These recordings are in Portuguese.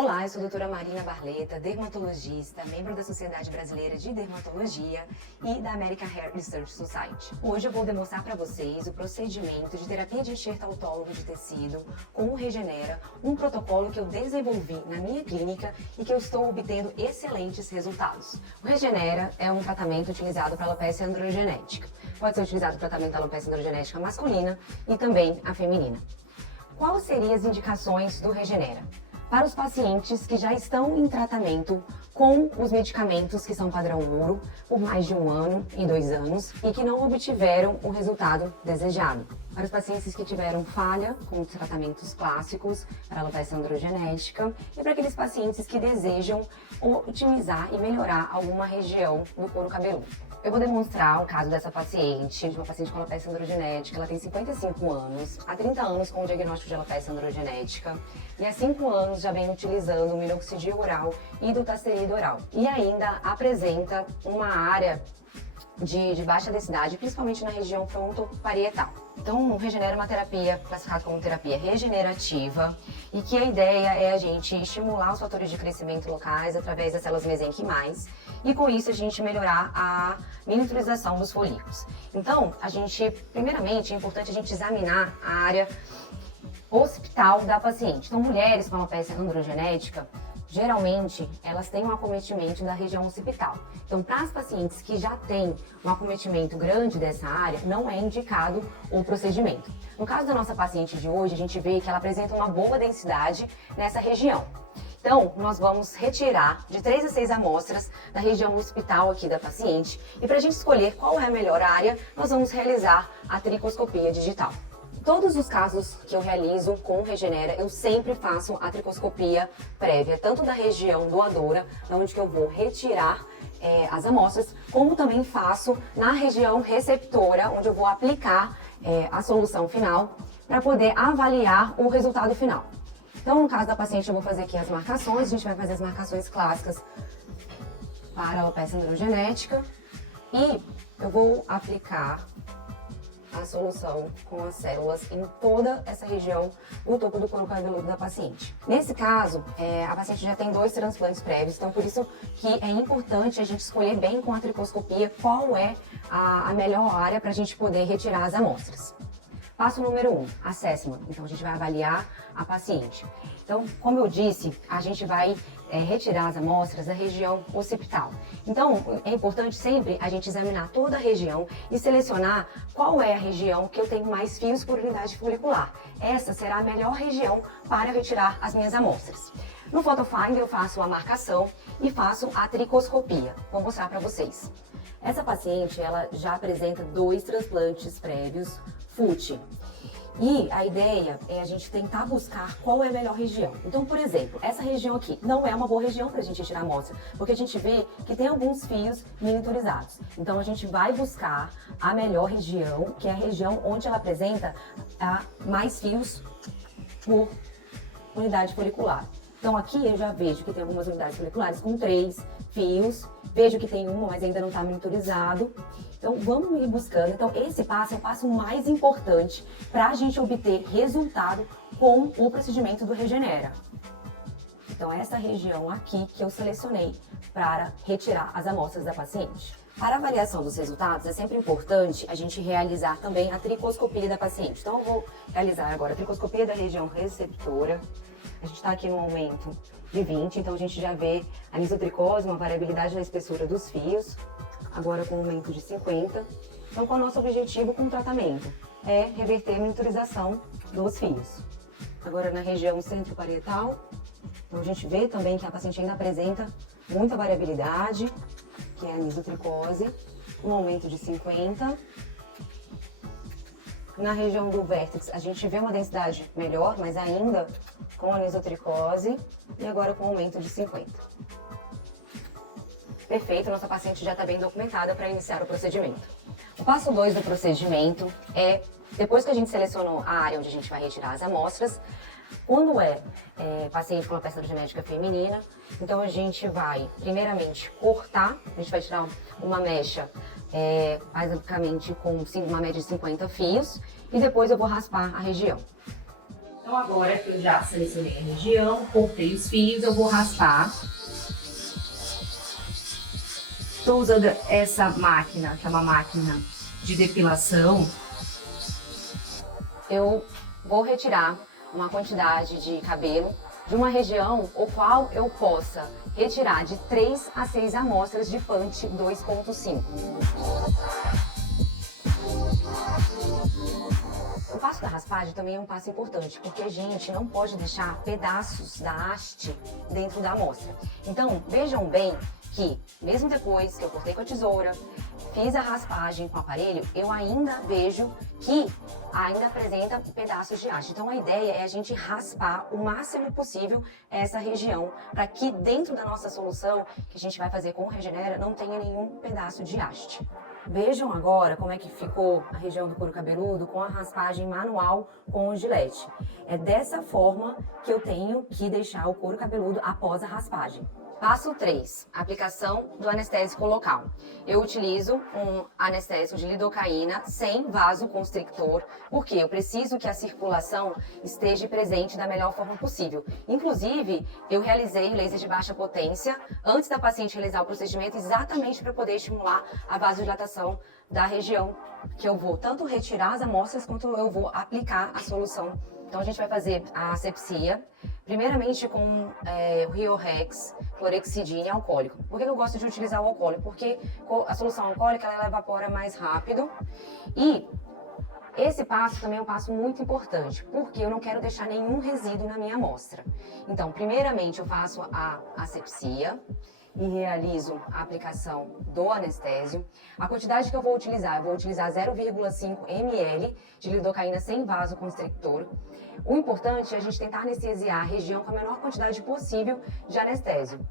Olá, eu sou a doutora Marina Barleta, dermatologista, membro da Sociedade Brasileira de Dermatologia e da American Hair Research Society. Hoje eu vou demonstrar para vocês o procedimento de terapia de enxerto autólogo de tecido com o Regenera, um protocolo que eu desenvolvi na minha clínica e que eu estou obtendo excelentes resultados. O Regenera é um tratamento utilizado para alopecia androgenética. Pode ser utilizado para tratamento da alopecia androgenética masculina e também a feminina. Quais seriam as indicações do Regenera? Para os pacientes que já estão em tratamento com os medicamentos que são padrão ouro por mais de 1 ano e 2 anos e que não obtiveram o resultado desejado. Para os pacientes que tiveram falha com os tratamentos clássicos para alopecia androgenética e para aqueles pacientes que desejam otimizar e melhorar alguma região do couro cabeludo. Eu vou demonstrar o caso dessa paciente, de uma paciente com alopecia androgenética. Ela tem 55 anos, há 30 anos com o diagnóstico de alopecia androgenética e há 5 anos já vem utilizando o minoxidil oral e dutasteride oral. E ainda apresenta uma área de baixa densidade, principalmente na região frontoparietal. Então, o Regenera é uma terapia classificada como terapia regenerativa e que a ideia é a gente estimular os fatores de crescimento locais através das células mesenquimais e com isso a gente melhorar a miniaturização dos folículos. Então, primeiramente, é importante a gente examinar a área occipital da paciente. Então, mulheres com alopecia androgenética, geralmente, elas têm um acometimento da região occipital. Então, para as pacientes que já têm um acometimento grande dessa área, não é indicado o procedimento. No caso da nossa paciente de hoje, a gente vê que ela apresenta uma boa densidade nessa região. Então, nós vamos retirar de 3 a 6 amostras da região occipital aqui da paciente. E para a gente escolher qual é a melhor área, nós vamos realizar a tricoscopia digital. Todos os casos que eu realizo com o Regenera, eu sempre faço a tricoscopia prévia, tanto da região doadora, onde que eu vou retirar as amostras, como também faço na região receptora, onde eu vou aplicar a solução final para poder avaliar o resultado final. Então, no caso da paciente, eu vou fazer aqui as marcações, a gente vai fazer as marcações clássicas para a alopecia androgenética e eu vou aplicar a solução com as células em toda essa região do topo do couro cabeludo da paciente. Nesse caso, a paciente já tem 2 transplantes prévios, então por isso que é importante a gente escolher bem com a tricoscopia qual é a melhor área para a gente poder retirar as amostras. Passo número 1, assessment. Então a gente vai avaliar a paciente. Então, como eu disse, a gente vai retirar as amostras da região occipital. Então, é importante sempre a gente examinar toda a região e selecionar qual é a região que eu tenho mais fios por unidade folicular. Essa será a melhor região para retirar as minhas amostras. No PhotoFinder eu faço a marcação e faço a tricoscopia. Vou mostrar para vocês. Essa paciente, ela já apresenta 2 transplantes prévios FUT. E a ideia é a gente tentar buscar qual é a melhor região. Então, por exemplo, essa região aqui não é uma boa região para a gente tirar a amostra, porque a gente vê que tem alguns fios miniaturizados. Então, a gente vai buscar a melhor região, que é a região onde ela apresenta mais fios por unidade folicular. Então, aqui eu já vejo que tem algumas unidades foliculares com 3 fios, vejo que tem uma, mas ainda não está monitorizado. Então, vamos ir buscando. Então, esse passo é o passo mais importante para a gente obter resultado com o procedimento do Regenera. Então, essa região aqui que eu selecionei para retirar as amostras da paciente. Para a avaliação dos resultados, é sempre importante a gente realizar também a tricoscopia da paciente. Então, eu vou realizar agora a tricoscopia da região receptora. A gente está aqui no aumento de 20, então a gente já vê a anisotricose, uma variabilidade na espessura dos fios. Agora com um aumento de 50. Então, qual é o nosso objetivo com o tratamento? É reverter a miniaturização dos fios. Agora na região centroparietal, então a gente vê também que a paciente ainda apresenta muita variabilidade, que é a anisotricose, um aumento de 50. Na região do vértex, a gente vê uma densidade melhor, mas ainda com anisotricose e agora com um aumento de 50. Perfeito, nossa paciente já está bem documentada para iniciar o procedimento. O passo 2 do procedimento é, depois que a gente selecionou a área onde a gente vai retirar as amostras, quando paciente com alopecia androgenética feminina, então a gente vai primeiramente cortar, a gente vai tirar uma mecha basicamente com uma média de 50 fios e depois eu vou raspar a região. Então agora que eu já selecionei a região, cortei os fios, eu vou raspar. Estou usando essa máquina, que é uma máquina de depilação. Eu vou retirar uma quantidade de cabelo de uma região o qual eu possa retirar de 3 a 6 amostras de punch 2.5. O passo da raspagem também é um passo importante, porque a gente não pode deixar pedaços da haste dentro da amostra. Então, vejam bem que, mesmo depois que eu cortei com a tesoura, fiz a raspagem com o aparelho, eu ainda vejo que ainda apresenta pedaços de haste. Então a ideia é a gente raspar o máximo possível essa região, para que dentro da nossa solução, que a gente vai fazer com o Regenera, não tenha nenhum pedaço de haste. Vejam agora como é que ficou a região do couro cabeludo com a raspagem manual com o Gillette. É dessa forma que eu tenho que deixar o couro cabeludo após a raspagem. Passo 3, aplicação do anestésico local. Eu utilizo um anestésico de lidocaína sem vasoconstrictor, porque eu preciso que a circulação esteja presente da melhor forma possível. Inclusive, eu realizei laser de baixa potência antes da paciente realizar o procedimento, exatamente para poder estimular a vasodilatação da região que eu vou tanto retirar as amostras quanto eu vou aplicar a solução. Então a gente vai fazer a asepsia, primeiramente com o Riorex, clorexidina e alcoólico. Por que eu gosto de utilizar o alcoólico? Porque a solução alcoólica ela evapora mais rápido e esse passo também é um passo muito importante, porque eu não quero deixar nenhum resíduo na minha amostra. Então, primeiramente eu faço a asepsia e realizo a aplicação do anestésio. A quantidade que eu vou utilizar 0,5 ml de lidocaína sem vasoconstrictor. O importante é a gente tentar anestesiar a região com a menor quantidade possível de anestésio.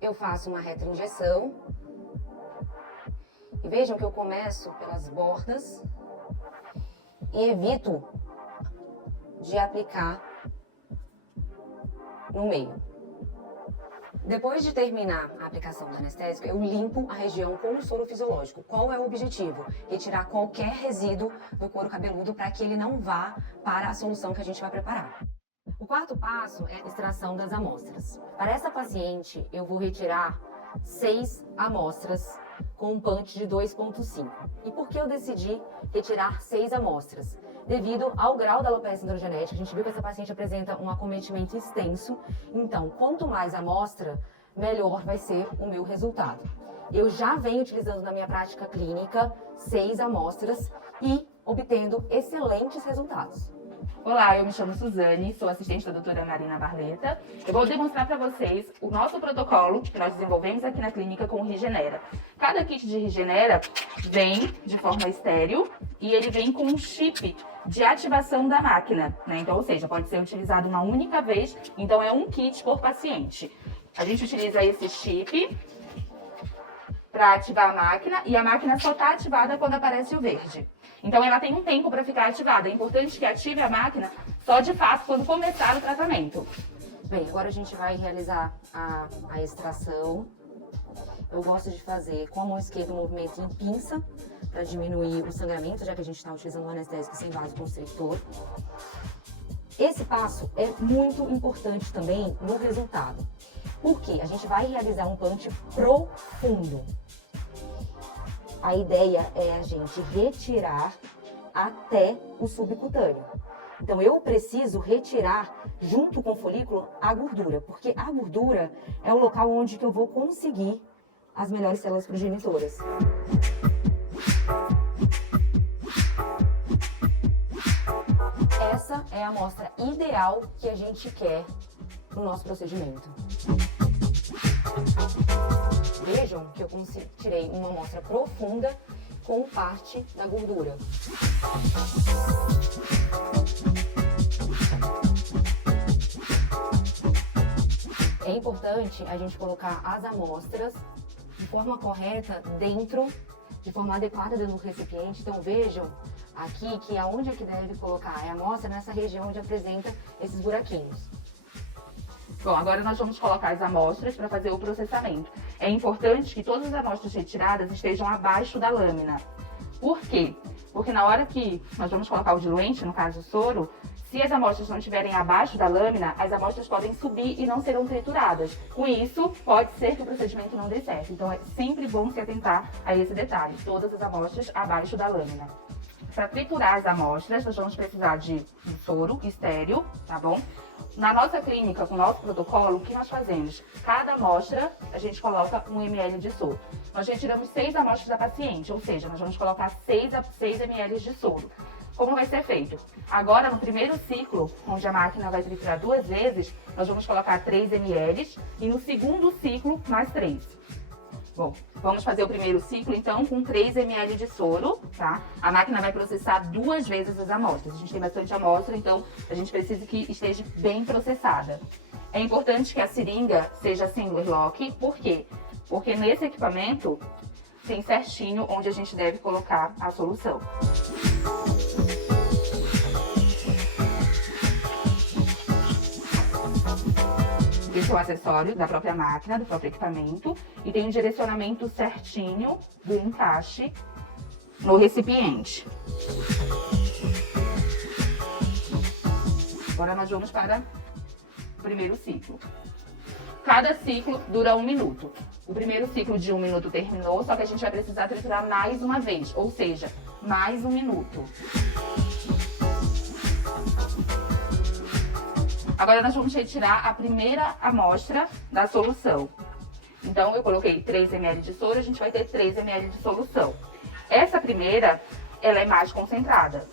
Eu faço uma retroinjeção e vejam que eu começo pelas bordas e evito de aplicar no meio. Depois de terminar a aplicação do anestésico, eu limpo a região com o soro fisiológico. Qual é o objetivo? Retirar qualquer resíduo do couro cabeludo para que ele não vá para a solução que a gente vai preparar. O quarto passo é a extração das amostras. Para essa paciente, eu vou retirar 6 amostras com um punch de 2.5. E por que eu decidi retirar 6 amostras? Devido ao grau da alopecia androgenética, a gente viu que essa paciente apresenta um acometimento extenso. Então, quanto mais amostra, melhor vai ser o meu resultado. Eu já venho utilizando na minha prática clínica 6 amostras e obtendo excelentes resultados. Olá, eu me chamo Suzane, sou assistente da doutora Marina Barleta. Eu vou demonstrar para vocês o nosso protocolo que nós desenvolvemos aqui na clínica com o Regenera. Cada kit de Regenera vem de forma estéril e ele vem com um chip de ativação da máquina, né? Então, ou seja, pode ser utilizado uma única vez, então é um kit por paciente. A gente utiliza esse chip para ativar a máquina e a máquina só está ativada quando aparece o verde. Então ela tem um tempo para ficar ativada. É importante que ative a máquina só de fato quando começar o tratamento. Bem, agora a gente vai realizar a extração. Eu gosto de fazer com a mão esquerda um movimento em pinça para diminuir o sangramento, já que a gente está utilizando um anestésico sem vasoconstrictor. Esse passo é muito importante também no resultado, porque a gente vai realizar um punch profundo. A ideia é a gente retirar até o subcutâneo. Então eu preciso retirar junto com o folículo a gordura, porque a gordura é o local onde que eu vou conseguir as melhores células progenitoras. Essa é a amostra ideal que a gente quer no nosso procedimento. Vejam que eu tirei uma amostra profunda com parte da gordura. É importante a gente colocar as amostras de forma correta de forma adequada dentro do recipiente. Então vejam aqui que aonde é que deve colocar a amostra nessa região onde apresenta esses buraquinhos. Bom, agora nós vamos colocar as amostras para fazer o processamento. É importante que todas as amostras retiradas estejam abaixo da lâmina. Por quê? Porque na hora que nós vamos colocar o diluente, no caso o soro, Se as amostras não estiverem abaixo da lâmina, as amostras podem subir e não serão trituradas. Com isso, pode ser que o procedimento não dê certo. Então, é sempre bom se atentar a esse detalhe. Todas as amostras abaixo da lâmina. Para triturar as amostras, nós vamos precisar de um soro estéril, tá bom? Na nossa clínica, com o nosso protocolo, o que nós fazemos? Cada amostra, a gente coloca 1 ml de soro. Nós retiramos 6 amostras da paciente, ou seja, nós vamos colocar 6 ml de soro. Como vai ser feito? Agora, no primeiro ciclo, onde a máquina vai triturar 2 vezes, nós vamos colocar 3 ml e no segundo ciclo, mais 3. Bom, vamos fazer o primeiro ciclo, então, com 3 ml de soro, tá? A máquina vai processar 2 vezes as amostras. A gente tem bastante amostra, então a gente precisa que esteja bem processada. É importante que a seringa seja single lock, por quê? Porque nesse equipamento tem certinho onde a gente deve colocar a solução. Esse é o acessório da própria máquina, do próprio equipamento, e tem um direcionamento certinho do encaixe no recipiente. Agora nós vamos para o primeiro ciclo. Cada ciclo dura 1 minuto. O primeiro ciclo de 1 minuto terminou, só que a gente vai precisar triturar mais uma vez, ou seja, mais 1 minuto. Agora nós vamos retirar a primeira amostra da solução. Então eu coloquei 3 ml de soro, a gente vai ter 3 ml de solução. Essa primeira, ela é mais concentrada.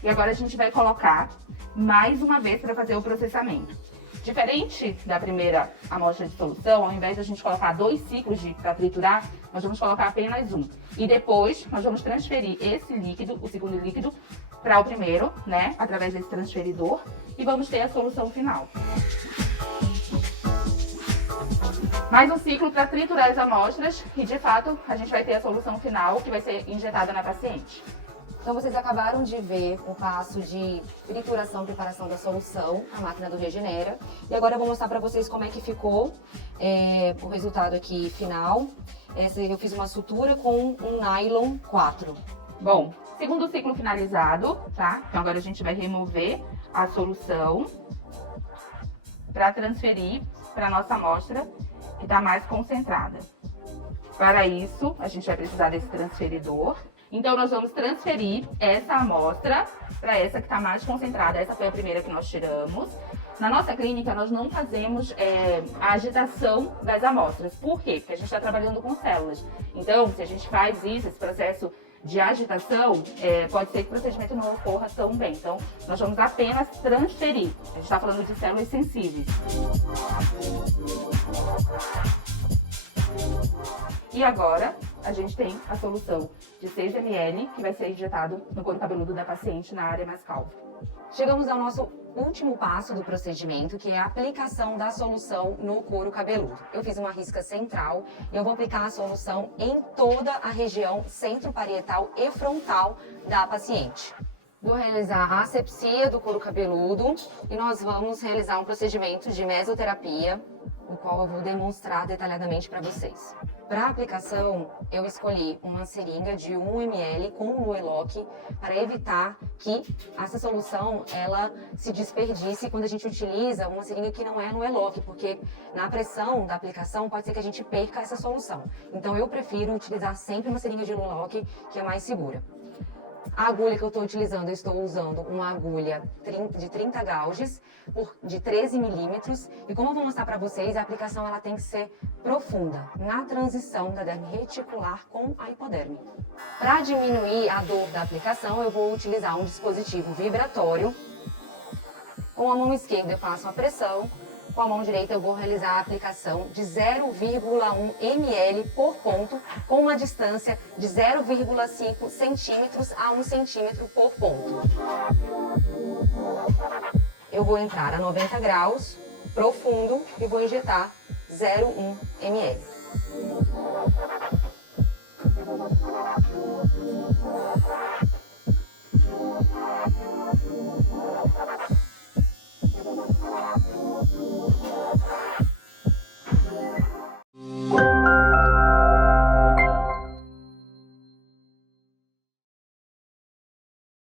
E agora a gente vai colocar mais uma vez para fazer o processamento. Diferente da primeira amostra de solução, ao invés de a gente colocar 2 ciclos para triturar, nós vamos colocar apenas 1. E depois nós vamos transferir esse líquido, o segundo líquido, para o primeiro, né, através desse transferidor, e vamos ter a solução final. Mais um ciclo para triturar as amostras e, de fato, a gente vai ter a solução final que vai ser injetada na paciente. Então vocês acabaram de ver o passo de trituração e preparação da solução, a máquina do Regenera. E agora eu vou mostrar para vocês como é que ficou o resultado aqui final. Eu fiz uma sutura com um nylon 4. Bom, segundo ciclo finalizado, tá? Então agora a gente vai remover a solução para transferir para a nossa amostra que está mais concentrada. Para isso, a gente vai precisar desse transferidor. Então, nós vamos transferir essa amostra para essa que está mais concentrada. Essa foi a primeira que nós tiramos. Na nossa clínica, nós não fazemos a agitação das amostras. Por quê? Porque a gente está trabalhando com células. Então, se a gente faz isso, esse processo de agitação, pode ser que o procedimento não ocorra tão bem. Então, nós vamos apenas transferir. A gente está falando de células sensíveis. E agora, a gente tem a solução de 6 ml que vai ser injetado no couro cabeludo da paciente na área mais calva. Chegamos ao nosso último passo do procedimento, que é a aplicação da solução no couro cabeludo. Eu fiz uma risca central e eu vou aplicar a solução em toda a região centro-parietal e frontal da paciente. Vou realizar a asepsia do couro cabeludo e nós vamos realizar um procedimento de mesoterapia, o qual eu vou demonstrar detalhadamente para vocês. Para a aplicação, eu escolhi uma seringa de 1 ml com o Luelock para evitar que essa solução ela se desperdice quando a gente utiliza uma seringa que não é Luelock, porque na pressão da aplicação pode ser que a gente perca essa solução. Então eu prefiro utilizar sempre uma seringa de Luelock, que é mais segura. A agulha que eu estou utilizando, eu estou usando uma agulha de 30 gauges de 13 milímetros. E como eu vou mostrar para vocês, a aplicação ela tem que ser profunda, na transição da derme reticular com a hipoderme. Para diminuir a dor da aplicação, eu vou utilizar um dispositivo vibratório. Com a mão esquerda eu faço a pressão. Com a mão direita eu vou realizar a aplicação de 0,1 ml por ponto, com uma distância de 0,5 centímetros a 1 centímetro por ponto. Eu vou entrar a 90 graus, profundo, e vou injetar 0,1 ml.